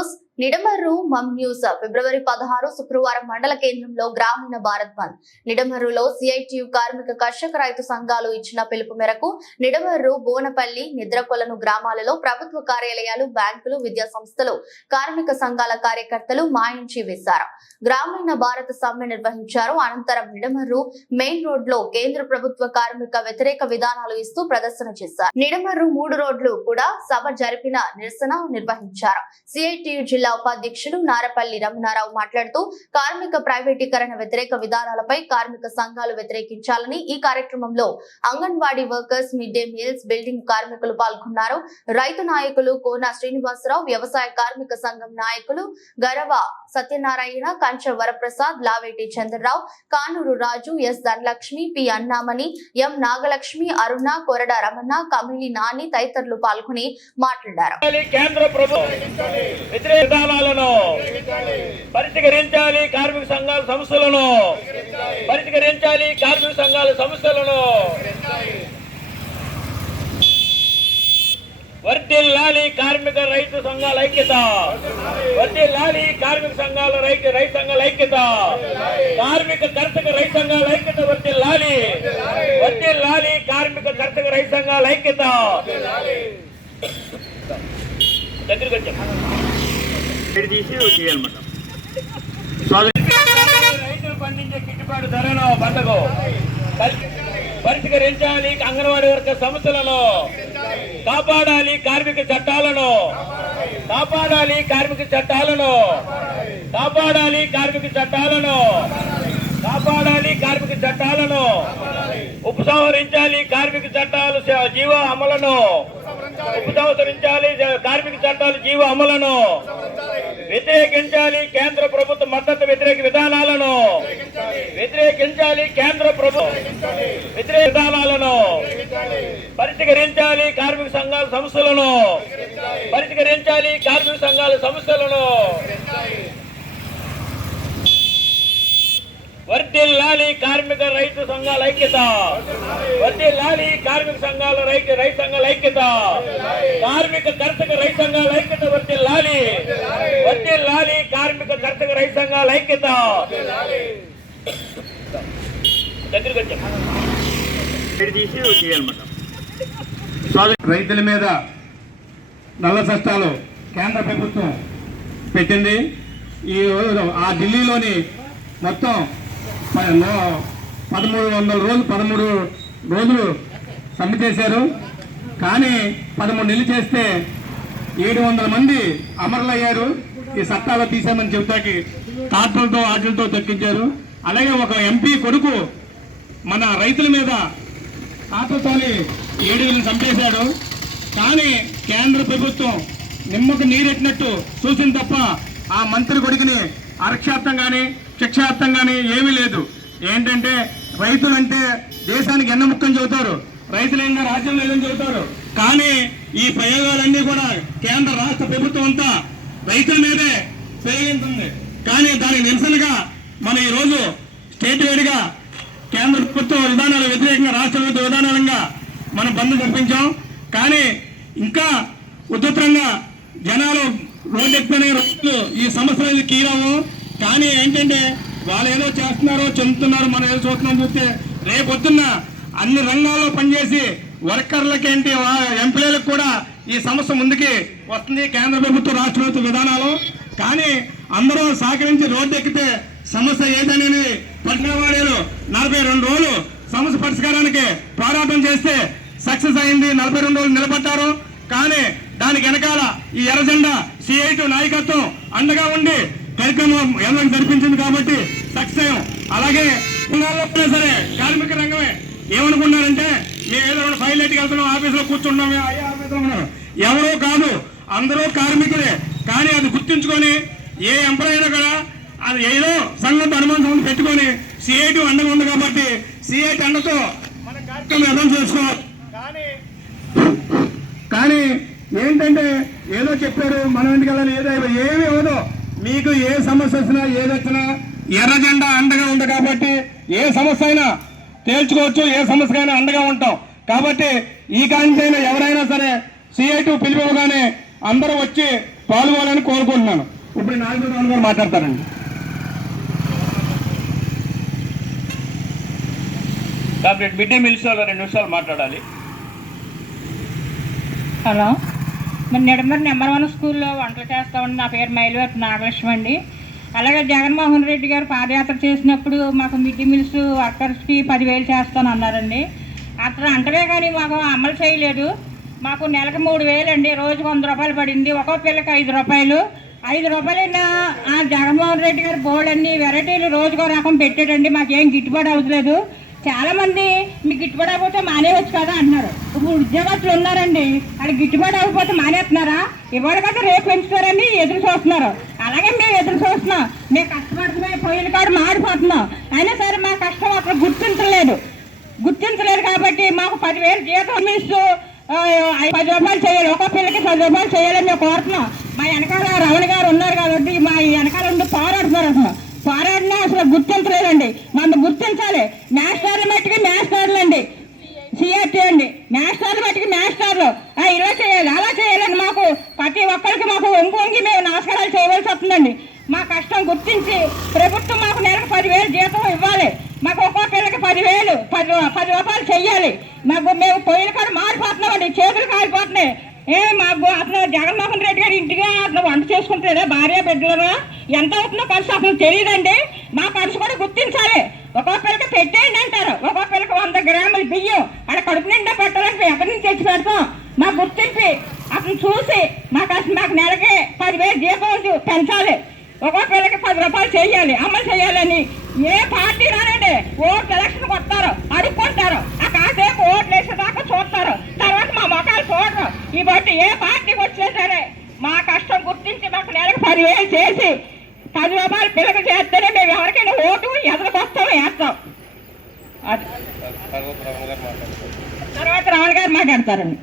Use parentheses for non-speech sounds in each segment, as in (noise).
News Nidamarru మమ్ news ఫిబ్రవరి పదహారు శుక్రవారం మండల కేంద్రంలో గ్రామీణ భారత్ బంద్. నిడమర్రులో సిఐటియు కార్మిక కర్షక రైతు సంఘాలు ఇచ్చిన పిలుపు మేరకు నిడమర్రు బోనపల్లి నిద్రకొలను గ్రామాలలో ప్రభుత్వ కార్యాలయాలు బ్యాంకులు విద్యా సంస్థలు కార్మిక సంఘాల కార్యకర్తలు మాయించి వేశారు. గ్రామీణ భారత సమ్మె నిర్వహించారు. అనంతరం నిడమర్రు మెయిన్ రోడ్లో కేంద్ర ప్రభుత్వ కార్మిక వ్యతిరేక విధానాలు ఇస్తూ ప్రదర్శన చేశారు. నిడమర్రు మూడు రోడ్లు కూడా సభ జరిపిన నిరసన నిర్వహించారు. సిఐటియు జిల్లా ఉపాధ్యక్షులు నారపల్లి రమణారావు మాట్లాడుతూ కార్మిక ప్రైవేటీకరణ వ్యతిరేక విధానాలపై కార్మిక సంఘాలు వ్యతిరేకించాలని ఈ కార్యక్రమంలో anganwadi workers midday meals building కార్మికులు పాల్గొన్నారు. రైతు నాయకులు కోన శ్రీనివాసరావు వ్యవసాయ కార్మిక సంఘం నాయకులు Garava Satyanarayana Kancha Varaprasad Laveti Chandrarao Kanuru Raju S Dhanalakshmi P Annamani M Nagalakshmi Aruna Korada Ramana Kamili Nani తదితరులు పాల్గొని మాట్లాడారు. చేయాలి విధానాలను పరిష్కరించాలి కార్మిక సంఘాల సమస్యలను పరిష్కరించాలి కార్మిక సంఘాల సమస్యలను వర్తిల్లాలి కార్మిక రైతు సంఘాల ఐక్యత. వర్తిల్లాలి కార్మిక సంఘాల రైతు రైతు సంఘాల ఐక్యత. కార్మిక కర్తక రైతు సంఘాల ఐక్యత వర్తిల్లాలి. వర్తిల్లాలి కార్మిక కర్తక రైతు సంఘాల ఐక్యత. దగ్గరికి వచ్చాం. తీసి చేయాలన్నమాట రైతులు పండించే గిట్టుబాటు ధరను బంధకు పరిష్కరించాలి అంగన్వాడీ వర్గ సంస్థలను. కాపాడాలి కార్మిక చట్టాలను. కాపాడాలి కార్మిక చట్టాలను. కాపాడాలి కార్మిక చట్టాలను. కాపాడాలి కార్మిక చట్టాలను. ఉపసంహరించాలి కార్మిక చట్టాలు జీవ అమలను. ఉపసంహరించాలి కార్మిక చట్టాలు జీవ అమలను. వ్యతిరేకించాలి కేంద్ర ప్రభుత్వ మద్దతు వ్యతిరేక విధానాలను. వ్యతిరేకించాలి కేంద్ర ప్రభుత్వం. వ్యతిరేక విధానాలను. పరిష్కరించాలి కార్మిక సంఘాల సమస్యలను. పరిష్కరించాలి కార్మిక సంఘాల సమస్యలను. వర్దిల్లాలి కార్మిక రైతు సంఘాల ఐక్యత. వర్దిల్లాలి కార్మిక సంఘాల రైతు రైతు సంఘాల ఐక్యత. కార్మిక కర్తక రైతు సంఘాల ఐక్యత వర్దిల్లాలి వర్దిల్లాలి కార్మిక కర్షక రైతు సంఘాల ఐక్యత. రైతుల మీద నల్ల చట్టాలు కేంద్ర ప్రభుత్వం పెట్టింది. ఈ రోజు ఆ ఢిల్లీలోని మొత్తం పదమూడు వందల రోజులు పదమూడు రోజులు సమ్మె చేశారు. కానీ పదమూడు నెలలు చేస్తే ఏడు వందల మంది అమరులయ్యారు. ఈ సత్తాలో తీసామని చెబుతాకి టాక్టర్లతో ఆటలతో తగ్గించారు అలాగే ఒక ఎంపీ కొడుకు మన రైతుల మీద ఆటతోని ఏడుగులను చంపేశాడు. కానీ కేంద్ర ప్రభుత్వం నిమ్మకు నీరెట్టినట్టు చూసింది తప్ప ఆ మంత్రి కొడుకుని అరక్షార్థం కానీ శిక్షార్థం కానీ ఏమీ లేదు. ఏంటంటే రైతులంటే దేశానికి ఎన్న ఎన్నముక్కని చెబుతారు. రైతులైనా రాజ్యం లేదని చెబుతారు? కానీ ఈ ప్రయోగాలన్నీ కూడా కేంద్ర రాష్ట్ర ప్రభుత్వం అంతా రైతుల మీదే ప్రయోగిస్తుంది కానీ దానికి నిరసనగా మన ఈరోజు స్టేట్ వైడ్గా కేంద్ర ప్రభుత్వ విధానాలు వ్యతిరేకంగా రాష్ట్ర ప్రభుత్వ విధానాలంగా మనం బంద్ జరిపించాం. కానీ ఇంకా ఉద్ధృతంగా జనాలు రోడ్డు ఎక్కువనే రోజులు ఈ సమస్యలు కీరాము కానీ ఏంటంటే వాళ్ళు ఏదో చేస్తున్నారో చెందుతున్నారు మనం ఏదో చూస్తున్నాం చూస్తే రేపొద్దున్న అన్ని రంగాల్లో పనిచేసి వర్కర్లకేంటి ఎంప్లాయీలకు కూడా ఈ సమస్య ముందుకి వస్తుంది కేంద్ర ప్రభుత్వం రాష్ట్ర ప్రభుత్వ విధానాలు. కానీ అందరూ సహకరించి రోడ్డు ఎక్కితే సమస్య ఏదనేది పట్టినవాడేరు నలభై రెండు రోజులు సమస్య పరిష్కారానికి పోరాటం చేస్తే సక్సెస్ అయింది. నలభై రెండు రోజులు నిలబడ్డారు. కానీ దానికి వెనకాల ఈ ఎర్రజెండా సిఐటి నాయకత్వం అండగా ఉండి కార్యక్రమం ఎవరికి జరిపించింది కాబట్టి సక్సెస్ అయ్యాం. అలాగే సరే కార్మిక రంగమే. ఏమనుకున్నారంటే మేము ఏదో రెండు ఫైల్ ఎట్టుకెళ్తున్నాం ఆఫీసులో కూర్చుంటాం అయ్యే ఆఫీసులో ఉన్నాం. ఎవరో కాదు అందరూ కార్మికులే. కానీ అది గుర్తుంచుకొని ఏ ఎంప్లాయ్ అయినా కూడా అది ఏదో సంఘంతో అనుబంధం పెట్టుకొని సిఐటి అండగా ఉంది కాబట్టి సిఐటి అండతో మన కార్యక్రమం అర్థం చేసుకోవాలి. కానీ కానీ ఏంటంటే ఏదో చెప్పారు మనం ఇంటికి వెళ్ళాలి ఏదో ఏమి ఇవ్వదు మీకు ఏ సమస్య వచ్చినా ఏది వచ్చినా ఎర్ర జెండా అండగా ఉంది కాబట్టి ఏ సమస్య అయినా తేల్చుకోవచ్చు ఏ సమస్యకైనా అండగా ఉంటాం. కాబట్టి ఈ కాంతైనా ఎవరైనా సరే సిఐ టూ పిలిపివ్వగానే అందరూ వచ్చి పాల్గొనాలని కోరుకుంటున్నాను. ఇప్పుడు నాగేశ్వర రావు గారు మాట్లాడతారండి. కామ్రేడ్ మిడ్ డే మీల్స్ వాళ్ళు రెండు నిమిషాలు మాట్లాడాలి. హలో. మరి నిడమర్ నెంబర్ వన్ స్కూల్లో వంటలు చేస్తామండి. నా పేరు మైలువరపు నాగలక్ష్మి అండి. అలాగే జగన్మోహన్ రెడ్డి గారు పాదయాత్ర చేసినప్పుడు మాకు మిడ్ డే మీల్స్ వర్కర్స్కి పదివేలు చేస్తాను అన్నారండి అతను అంటవే కానీ మాకు అమలు చేయలేదు. మాకు నెలకు మూడు వేలండి. రోజుకు వంద రూపాయలు పడింది. ఒక్కో పిల్లకి ఐదు రూపాయలు. ఐదు రూపాయలైనా ఆ జగన్మోహన్ రెడ్డి గారు బోర్డు అన్ని వెరైటీలు రోజుకో రకం పెట్టాడండి. మాకేం గిట్టుబాటు అవ్వట్లేదు. చాలామంది మీకు గిట్టుబాటు అవ్వకపోతే మానేయచ్చు కదా అంటున్నారు. ఇప్పుడు ఉద్యోగస్తులు ఉన్నారండి. అది గిట్టుబాటు అవ్వకపోతే మానేస్తున్నారా? ఇవాళ కదా రేపు పెంచుతారని ఎదురు చూస్తున్నారు. అలాగే మేము ఎదురు చూస్తున్నాం. మేము కష్టపడుతున్నాం. పొయ్యిల కాడు మాడిపోతున్నాం. అయినా సరే మా కష్టం అక్కడ గుర్తించలేదు. గుర్తించలేదు కాబట్టి మాకు పదివేలు జీతం ఇస్తూ పది రూపాయలు చేయాలి. ఒక పిల్లకి పది రూపాయలు చేయాలని మేము కోరుతున్నాం. మా వెనకాల రమణ గారు ఉన్నారు కాబట్టి మా వెనకాల ఉండి పోరాడుతున్నారు అసలు. పోరాడినా అసలు గుర్తించలేదండి. మనం గుర్తించాలి. మాస్టర్లు మట్టికి మాస్టర్లు అండి సిఆర్టీ అండి మాస్టర్లు మట్టికి మాస్టర్లు ఆ, ఇలా చేయాలి అలా చేయాలని మాకు ప్రతి ఒక్కరికి మాకు వంగి వంగి మేము నమస్కారాలు చేయవలసి వస్తుందండి మా కష్టం గుర్తించి ప్రభుత్వం మాకు నెలకు పదివేలు జీతం ఇవ్వాలి మాకు ఒక్కో పిల్లకి పదివేలు పది రూ- పది రూపాయలు చెయ్యాలి మాకు మేము పొయ్యిల కాడ మారిపోతున్నామండి చేతులు కాలిపోతున్నాయి ఏ మాకు అసలు జగన్మోహన్ రెడ్డి గారు ఇంటిగా అసలు వంట చేసుకుంటారా భార్య బిడ్డలుగా ఎంత అవుతుందో ఖర్చు అసలు తెలియదండి మా ఖర్చు కూడా గుర్తించాలి ఒక్కో పిల్లకి పెట్టేయండి అంటారు ఒక్కో పిల్లకి వంద గ్రాములు బియ్యం అక్కడ కడుపు నిండా పెట్టాలంటే ఎక్కడి నుంచి తెచ్చి పెడతాం? మాకు గుర్తించి అతను చూసి మాకు అసలు మాకు నెలకి పదివేలు జీతం పెంచాలి. ఒక్కో పిల్లకి పది రూపాయలు చేయాలి అమలు చేయాలని. ఏ పార్టీ రానండి ఓట్లు ఎలక్షన్ కొడతారు అడుక్కుంటారు. ఆ కాసేపు ఓట్లు వేసేదాకా చూస్తారు. తర్వాత మా మొఖాలు చూడరు. ఈ బట్టి ఏ పార్టీకి వచ్చినా సరే మా కష్టం గుర్తించి మాకు నెలకు పదివేలు చేసి పది రూపాయలు పిల్లకి చేస్తేనే మేము ఎవరికైనా ఓటు ఎదురుకొస్తాం వేస్తాం. తర్వాత రావుల గారు మాట్లాడతారండి.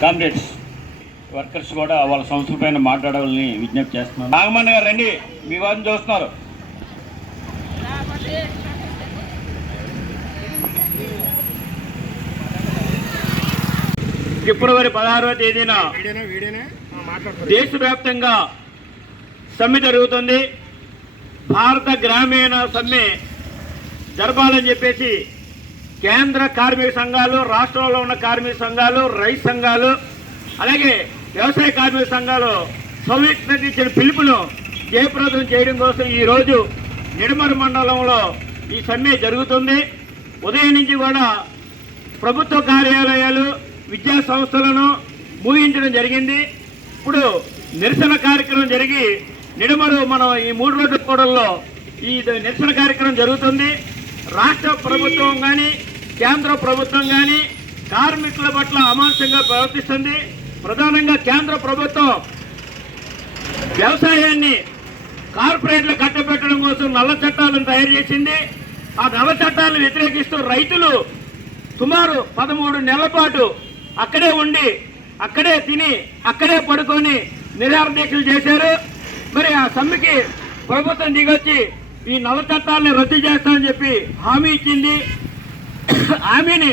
కామ్రేడ్స్ వర్కర్స్ కూడా వాళ్ళ సంస్థల పైన మాట్లాడాలని విజ్ఞప్తి చేస్తున్నారు. నాగమణి గారు రండి మీ వారిని చూస్తున్నారు. ఫిబ్రవరి పదహారవ తేదీన దేశవ్యాప్తంగా సమ్మె జరుగుతుంది. భారత గ్రామీణ సమ్మె జరపాలని చెప్పేసి కేంద్ర కార్మిక సంఘాలు రాష్ట్రంలో ఉన్న కార్మిక సంఘాలు రైతు సంఘాలు అలాగే వ్యవసాయ కార్మిక సంఘాలు సంయుక్తంగా పిలుపును జయప్రదం చేయడం కోసం ఈరోజు నిడమర మండలంలో ఈ సమ్మె జరుగుతుంది. ఉదయం నుంచి కూడా ప్రభుత్వ కార్యాలయాలు విద్యా సంస్థలను మూగించడం జరిగింది. ఇప్పుడు నిరసన కార్యక్రమం జరిగి నిడమరు మనం ఈ మూడు రోజుల కూడల్లో ఈ నిరసన కార్యక్రమం జరుగుతుంది. రాష్ట్ర ప్రభుత్వం కానీ కేంద్ర ప్రభుత్వం కానీ కార్మికుల పట్ల అమాంసంగా ప్రవర్తిస్తుంది. ప్రధానంగా కేంద్ర ప్రభుత్వం వ్యవసాయాన్ని కార్పొరేట్లు కట్టబెట్టడం కోసం నల్ల చట్టాలను తయారు చేసింది. ఆ నల్ల చట్టాలను వ్యతిరేకిస్తూ రైతులు సుమారు పదమూడు నెలల పాటు అక్కడే ఉండి అక్కడే తిని అక్కడే పడుకొని నిరాహార దీక్షలు చేశారు. మరి ఆ సమ్మెకి ప్రభుత్వం దిగొచ్చి ఈ నల్ల చట్టాన్ని రద్దు చేస్తామని చెప్పి హామీ ఇచ్చింది. హామీని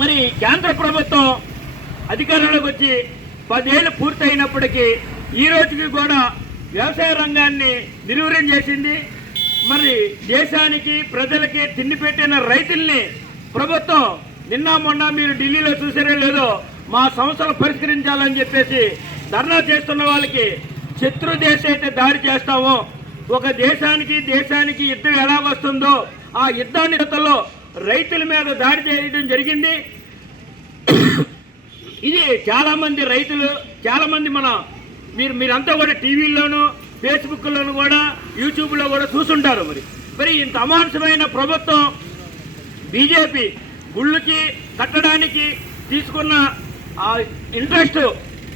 మరి కేంద్ర ప్రభుత్వం అధికారంలోకి వచ్చి పదేళ్ళు పూర్తయినప్పటికీ ఈ రోజుకి కూడా వ్యవసాయ రంగాన్ని నిర్వీర్యం చేసింది. మరి దేశానికి ప్రజలకి తిండి పెట్టిన రైతుల్ని ప్రభుత్వం నిన్న మొన్న మీరు ఢిల్లీలో చూసారో లేదో మా సమస్యలు పరిష్కరించాలని చెప్పేసి ధర్నా చేస్తున్న వాళ్ళకి శత్రు దేశ అయితే దాడి చేస్తామో. ఒక దేశానికి దేశానికి యుద్ధం ఎలా వస్తుందో ఆ యుద్ధాన్ని రైతుల మీద దాడి చేయడం జరిగింది. ఇది చాలామంది రైతులు చాలామంది మన మీరు మీరంతా కూడా టీవీల్లోనూ ఫేస్బుక్లోనూ కూడా యూట్యూబ్లో కూడా చూసుంటారు మరి. మరి ఇంత అమానుషమైన ప్రభుత్వం బీజేపీ గుళ్ళకి కట్టడానికి తీసుకున్న ఆ ఇంట్రెస్ట్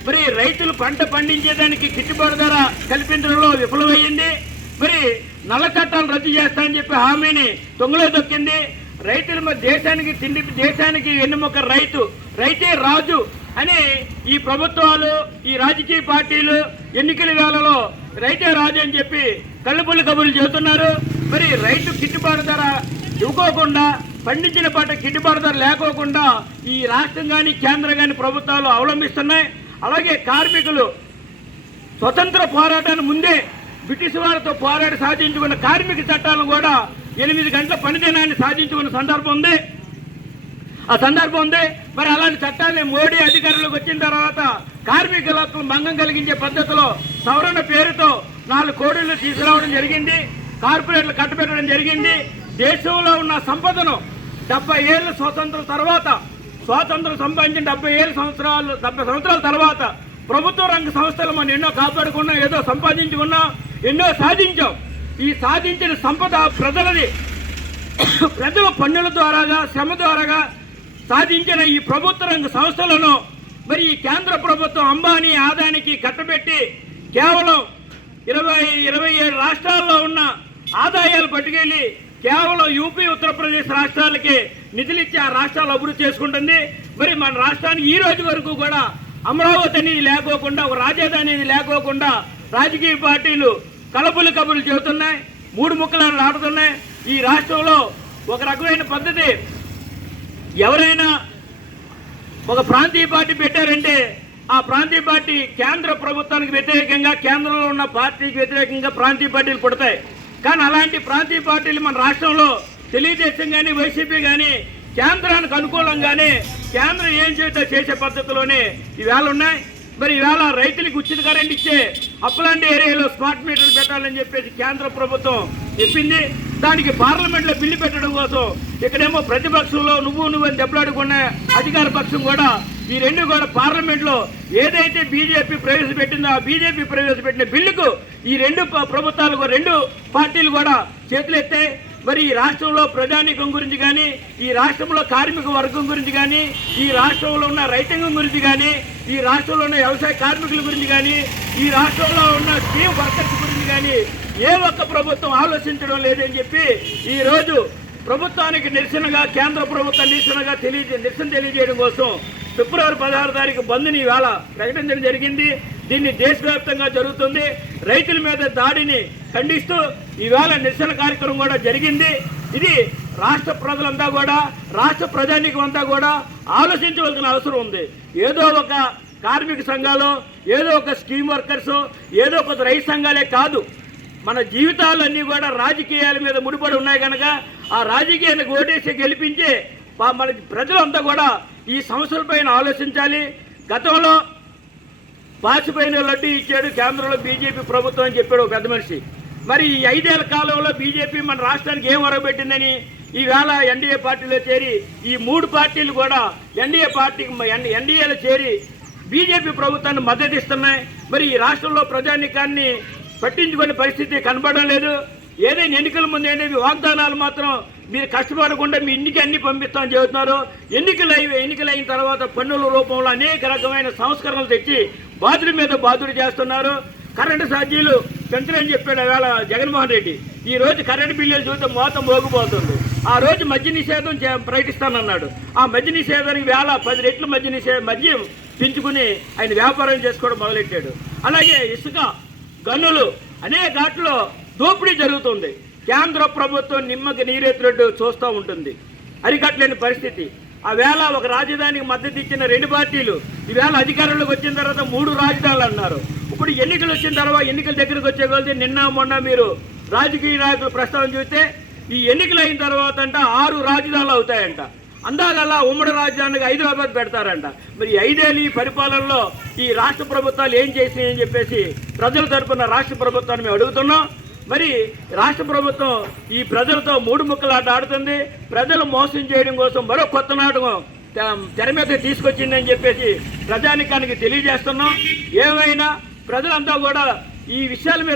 మరి రైతులు పంట పండించేదానికి గిట్టుబాటు ధర కల్పించడంలో విఫలమయ్యింది. మరి నల్ల చట్టాలు రద్దు చేస్తామని చెప్పి హామీని తొంగలో దొక్కింది. రైతులు మరి దేశానికి తిండి దేశానికి వెన్నుముక రైతు రైతే రాజు అని ఈ ప్రభుత్వాలు ఈ రాజకీయ పార్టీలు ఎన్నికల వేళలో రైతే రాజు అని చెప్పి కళ్ళుపుల్లి కబుర్లు చెబుతున్నారు మరి రైతు గిట్టుబాటు ధర ఇవ్వకోకుండా పండించిన పంట గిట్టుబాటు ధర లేకోకుండా ఈ రాష్ట్రం కానీ కేంద్రం కానీ ప్రభుత్వాలు అవలంబిస్తున్నాయి. అలాగే కార్మికులు స్వతంత్ర పోరాటానికి ముందే బ్రిటిష్ వారితో పోరాడి సాధించుకున్న కార్మిక చట్టాలను కూడా ఎనిమిది గంటల పనిదినాన్ని సాధించుకున్న సందర్భం ఉంది. ఆ సందర్భం ఉంది. మరి అలాంటి చట్టాన్ని మోడీ అధికారంలోకి వచ్చిన తర్వాత కార్మికులకు భంగం కలిగించే పద్ధతిలో సవరణ పేరుతో నాలుగు కోడీలు తీసుకురావడం జరిగింది. కార్పొరేట్లు కట్టబెట్టడం జరిగింది. దేశంలో ఉన్న సంపదను డెబ్బై ఏళ్ళ స్వాతంత్రం తర్వాత స్వాతంత్రం సంపాదించిన డెబ్బై ఏళ్ళ సంవత్సరాలు డెబ్బై సంవత్సరాల తర్వాత ప్రభుత్వ రంగ సంస్థలు మనం ఎన్నో కాపాడుకున్నాం ఏదో సంపాదించుకున్నాం ఎన్నో సాధించాం. ఈ సాధించిన సంపద ప్రజలది (coughs) ప్రజల పన్నుల ద్వారాగా శ్రమ ద్వారాగా సాధించిన ఈ ప్రభుత్వ రంగ సంస్థలను మరి ఈ కేంద్ర ప్రభుత్వం అంబానీ ఆదానికి కట్టబెట్టి కేవలం ఇరవై ఇరవై ఏడు రాష్ట్రాల్లో ఉన్న ఆదాయాలు పట్టుకెళ్ళి కేవలం యూపీ ఉత్తరప్రదేశ్ రాష్ట్రాలకి నిధులిచ్చి ఆ రాష్ట్రాలు అభివృద్ధి చేసుకుంటుంది. మరి మన రాష్ట్రానికి ఈ రోజు వరకు కూడా అమరావతి అనేది లేకోకుండా ఒక రాజధాని అనేది లేకోకుండా రాజకీయ పార్టీలు కలపులు కబుర్లు చెబుతున్నాయి మూడు ముక్కలు ఆడుతున్నాయి ఈ రాష్ట్రంలో ఒక రకమైన పద్ధతి ఎవరైనా ఒక ప్రాంతీయ పార్టీ పెట్టారంటే ఆ ప్రాంతీయ పార్టీ కేంద్ర ప్రభుత్వానికి వ్యతిరేకంగా కేంద్రంలో ఉన్న పార్టీకి వ్యతిరేకంగా ప్రాంతీయ పార్టీలు పుడతాయి. కానీ అలాంటి ప్రాంతీయ పార్టీలు మన రాష్ట్రంలో తెలుగుదేశం కానీ వైసీపీ కానీ కేంద్రానికి అనుకూలంగానే కేంద్రం ఏం చేస్తే చేసే పద్ధతిలోనే ఈవేళ ఉన్నాయి. మరి ఇవాళ రైతులకు ఉచిత కరెంట్ ఇచ్చే అప్పలాంటి ఏరియాలో స్మార్ట్ మీటర్లు పెట్టాలని చెప్పేసి కేంద్ర ప్రభుత్వం చెప్పింది. దానికి పార్లమెంట్లో బిల్లు పెట్టడం కోసం ఇక్కడేమో ప్రతిపక్షంలో నువ్వు నువ్వు అని దెబ్బలాడుకున్న అధికార పక్షం కూడా ఈ రెండు కూడా పార్లమెంట్లో ఏదైతే బీజేపీ ప్రవేశపెట్టిందో ఆ బీజేపీ ప్రవేశపెట్టిన బిల్లుకు ఈ రెండు ప్రభుత్వాలు రెండు పార్టీలు కూడా చేతులెత్తాయి మరి ఈ రాష్ట్రంలో ప్రజానీకం గురించి కానీ ఈ రాష్ట్రంలో కార్మిక వర్గం గురించి కానీ ఈ రాష్ట్రంలో ఉన్న రైతాంగం గురించి కానీ ఈ రాష్ట్రంలో ఉన్న వ్యవసాయ కార్మికుల గురించి కానీ ఈ రాష్ట్రంలో ఉన్న స్కీమ్ వర్కర్స్ గురించి కానీ ఏ ఒక్క ప్రభుత్వం ఆలోచించడం లేదని చెప్పి ఈరోజు ప్రభుత్వానికి నిరసనగా కేంద్ర ప్రభుత్వం నిరసనగా తెలియజే నిరసన తెలియజేయడం కోసం ఫిబ్రవరి పదహారు తారీఖు బంద్ని ఇవాళ ప్రకటించడం జరిగింది. దీన్ని దేశవ్యాప్తంగా జరుగుతుంది. రైతుల మీద దాడిని ఖండిస్తూ ఈవేళ నిరసన కార్యక్రమం కూడా జరిగింది. ఇది రాష్ట్ర ప్రజలంతా కూడా రాష్ట్ర ప్రజానీకం అంతా కూడా ఆలోచించవలసిన అవసరం ఉంది. ఏదో ఒక కార్మిక సంఘాలు ఏదో ఒక స్కీమ్ వర్కర్స్ ఏదో ఒక రైతు సంఘాలే కాదు. మన జీవితాలన్నీ కూడా రాజకీయాల మీద ముడిపడి ఉన్నాయి కనుక ఆ రాజకీయాన్ని ఓటేసి గెలిపించి మన ప్రజలంతా కూడా ఈ సమస్యలపైన ఆలోచించాలి. గతంలో పాసిపోయిన లడ్డు ఇచ్చాడు కేంద్రంలో బీజేపీ ప్రభుత్వం అని చెప్పాడు ఒక పెద్ద మనిషి. మరి ఈ ఐదేళ్ళ కాలంలో బీజేపీ మన రాష్ట్రానికి ఏం ఒరగబెట్టిందని ఈవేళ ఎన్డీఏ పార్టీలో చేరి ఈ మూడు పార్టీలు కూడా ఎన్డీఏ పార్టీకి ఎన్డీఏలో చేరి బీజేపీ ప్రభుత్వాన్ని మద్దతు ఇస్తున్నాయి మరి ఈ రాష్ట్రంలో ప్రజానికాన్ని పట్టించుకునే పరిస్థితి కనబడడం లేదు. ఏదైనా ఎన్నికల ముందు ఏంటి వాగ్దానాలు మాత్రం మీరు కష్టపడకుండా మీ ఇంటికి అన్ని పంపిస్తామని చెబుతున్నారు. ఎన్నికలు అయి ఎన్నికలు అయిన తర్వాత పన్నుల రూపంలో అనేక రకమైన సంస్కరణలు తెచ్చి బాధుడి మీద బాధుడు చేస్తున్నారు. కరెంటు ఛార్జీలు పెంచరని చెప్పాడు వేళ జగన్మోహన్ రెడ్డి. ఈ రోజు కరెంటు బిల్లులు చూస్తే మోతం మోగిపోతుంది. ఆ రోజు మద్య నిషేధం చే- ప్రకటిస్తానన్నాడు. ఆ మద్య నిషేధానికి వేళ పది రెట్లు మద్య నిషే మద్యం పెంచుకుని ఆయన వ్యాపారం చేసుకోవడం మొదలెట్టాడు. అలాగే ఇసుక గనులు అనేక ఘాట్లో దోపిడీ జరుగుతుంది. కేంద్ర ప్రభుత్వం నిమ్మకి నీరెత్తినట్టు చూస్తూ ఉంటుంది. అరికట్టలేని పరిస్థితి. ఆ వేళ ఒక రాజధానికి మద్దతు ఇచ్చిన రెండు పార్టీలు ఈవేళ అధికారంలోకి వచ్చిన తర్వాత మూడు రాజధానులు అన్నారు. ఇప్పుడు ఎన్నికలు వచ్చిన తర్వాత ఎన్నికల దగ్గరకు వచ్చే కొద్దీ నిన్న మొన్న మీరు రాజకీయ నాయకులు ప్రస్తావన చూస్తే ఈ ఎన్నికలు అయిన తర్వాత అంట ఆరు రాజధానులు అవుతాయంట. అందాకల్లా ఉమ్మడి రాజ్యానికి హైదరాబాద్ పెడతారంట. మరి ఐదేళ్ళు ఈ పరిపాలనలో ఈ రాష్ట్ర ప్రభుత్వాలు ఏం చేసినాయని చెప్పేసి ప్రజల తరపున రాష్ట్ర ప్రభుత్వాన్ని మేము అడుగుతున్నాం. మరి రాష్ట్ర ప్రభుత్వం ఈ ప్రజలతో మూడు ముక్కలాట ఆడుతుంది. ప్రజలు మోసం చేయడం కోసం మరో కొత్త నాటకం తెర మీద తీసుకొచ్చిందని చెప్పేసి ప్రజానికానికి తెలియజేస్తున్నాం. ఏమైనా ప్రజలంతా కూడా ఈ విషయాల మీద